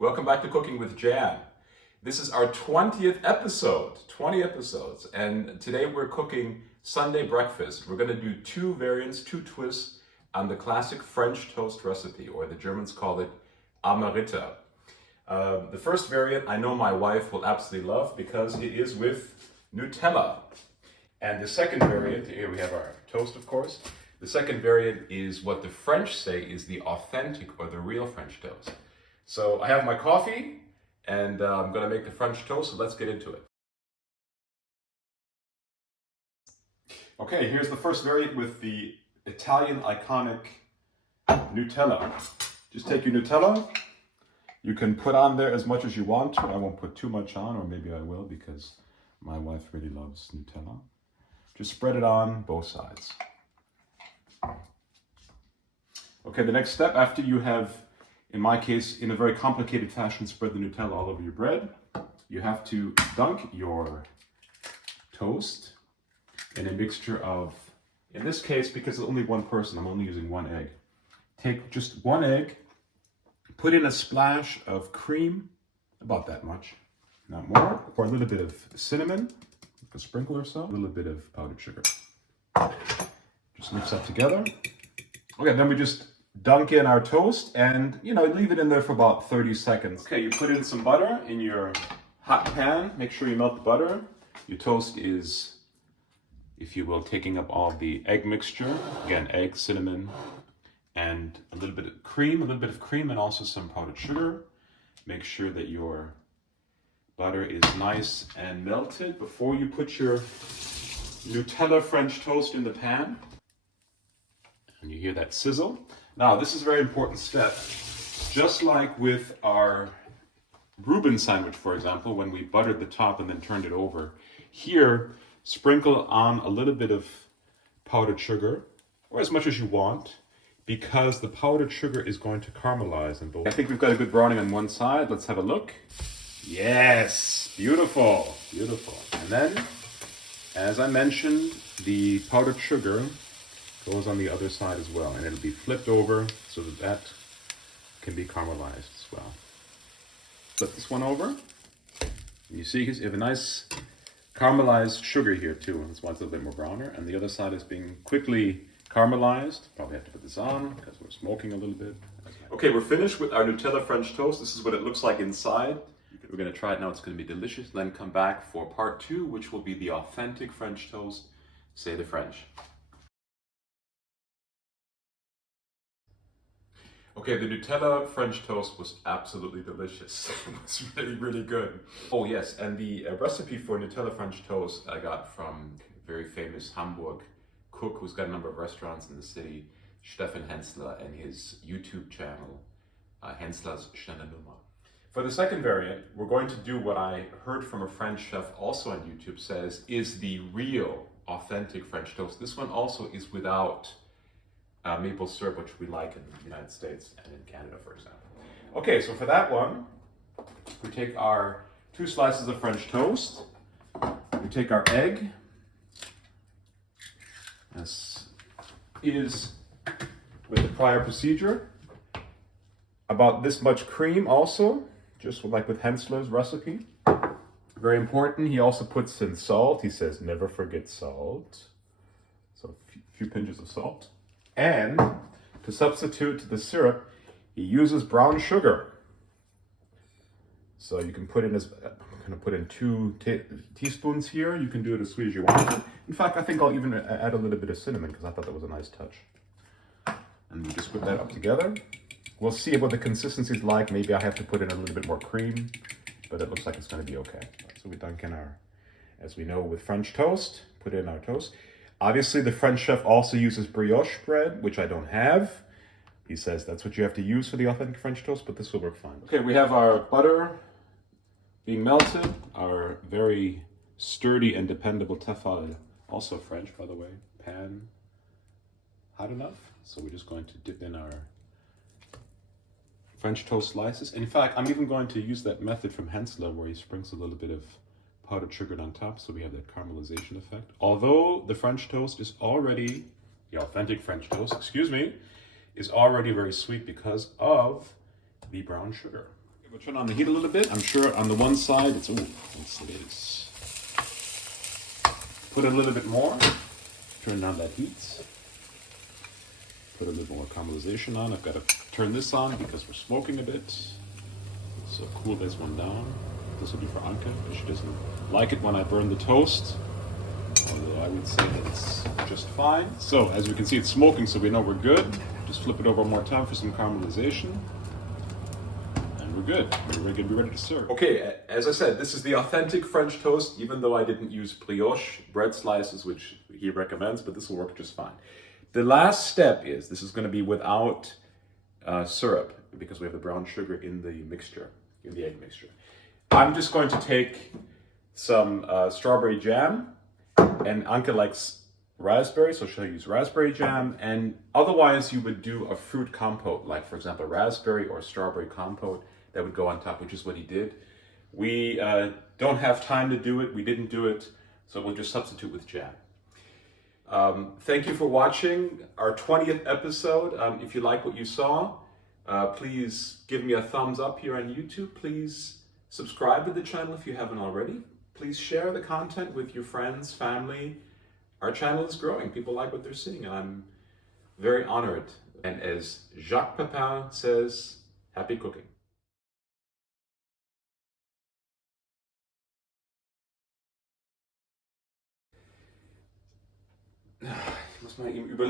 Welcome back to Cooking with Jan. This is our 20th episode, 20 episodes, and today we're cooking Sunday breakfast. We're going to do two variants, two twists on the classic French toast recipe, or the Germans call it Amarita. The first variant I know my wife will absolutely love because it is with Nutella. And the second variant, here we have our toast of course. The second variant is what the French say is the authentic or the real French toast. So I have my coffee and I'm going to make the French toast, so let's get into it. Okay, here's the first variant with the Italian iconic Nutella. Just take your Nutella. You can put on there as much as you want to. I won't put too much on, or maybe I will because my wife really loves Nutella. Just spread it on both sides. Okay, the next step, after you have, in my case, in a very complicated fashion, spread the Nutella all over your bread, you have to dunk your toast in a mixture of, in this case, because it's only one person, I'm only using one egg. Take just one egg, put in a splash of cream, about that much, not more, or a little bit of cinnamon, like a sprinkle or so, a little bit of powdered sugar. Just mix that together. Okay, then we just dunk in our toast and, leave it in there for about 30 seconds. Okay, you put in some butter in your hot pan. Make sure you melt the butter. Your toast is, if you will, taking up all the egg mixture. Again, egg, cinnamon, and a little bit of cream, and also some powdered sugar. Make sure that your butter is nice and melted before you put your Nutella French toast in the pan. And you hear that sizzle. Now, this is a very important step. Just like with our Reuben sandwich, for example, when we buttered the top and then turned it over, here, sprinkle on a little bit of powdered sugar, or as much as you want, because the powdered sugar is going to caramelize in both. I think we've got a good browning on one side. Let's have a look. Yes, beautiful, beautiful. And then, as I mentioned, the powdered sugar goes on the other side as well, and it'll be flipped over so that that can be caramelized as well. Flip this one over. And you see you have a nice caramelized sugar here too. That's why it's a little bit more browner. And the other side is being quickly caramelized. Probably have to put this on because we're smoking a little bit. Okay, we're finished with our Nutella French toast. This is what it looks like inside. We're going to try it now. It's going to be delicious. Then come back for part 2, which will be the authentic French toast. Say the French. Okay, the Nutella French toast was absolutely delicious. It was really, really good. Oh yes, and the recipe for Nutella French toast I got from a very famous Hamburg cook who's got a number of restaurants in the city, Stefan Hensler, and his YouTube channel, Hensler's Schnelle Nummer. For the second variant, we're going to do what I heard from a French chef also on YouTube says is the real, authentic French toast. This one also is without maple syrup, which we like in the United States and in Canada, for example. Okay, so for that one, we take our 2 slices of French toast, we take our egg, as is with the prior procedure, about this much cream also, just like with Hensler's recipe. Very important, he also puts in salt. He says, never forget salt. So a few pinches of salt. And to substitute the syrup, he uses brown sugar. So you can put in I'm going to put in 2 teaspoons here. You can do it as sweet as you want. In fact, I think I'll even add a little bit of cinnamon because I thought that was a nice touch. And we just whip that up together. We'll see what the consistency is like. Maybe I have to put in a little bit more cream, but it looks like it's going to be okay. So we dunk in our, as we know with French toast, put in our toast. Obviously, the French chef also uses brioche bread, which I don't have. He says that's what you have to use for the authentic French toast, but this will work fine. Okay, we have our butter being melted, our very sturdy and dependable tefal, also French, by the way, pan hot enough. So we're just going to dip in our French toast slices. In fact, I'm even going to use that method from Hensler where he sprinkles a little bit of powdered sugar on top, so we have that caramelization effect. Although the French toast is already, the authentic French toast, is already very sweet because of the brown sugar. We'll turn on the heat a little bit. I'm sure on the one side it's, yes it is. Put in a little bit more. Turn down that heat. Put a little more caramelization on. I've got to turn this on because we're smoking a bit. So cool this one down. This will be for Anke because she doesn't like it when I burn the toast. Although I would say that it's just fine. So as you can see, it's smoking, so we know we're good. Just flip it over one more time for some caramelization. And we're good. We're going to be ready to serve. Okay, as I said, this is the authentic French toast, even though I didn't use brioche bread slices, which he recommends, but this will work just fine. The last step is, this is going to be without syrup, because we have the brown sugar in the mixture, in the egg mixture. I'm just going to take some strawberry jam, and Anke likes raspberry, so she'll use raspberry jam, and otherwise you would do a fruit compote, like for example raspberry or strawberry compote that would go on top, which is what he did. We don't have time to do it, we didn't do it, so we'll just substitute with jam. Thank you for watching our 20th episode. If you like what you saw, please give me a thumbs up here on YouTube. Please subscribe to the channel if you haven't already. Please share the content with your friends, family. Our channel is growing. People like what they're seeing, and I'm very honored. And as Jacques Pepin says, happy cooking. Ich muss mal eben überlegen.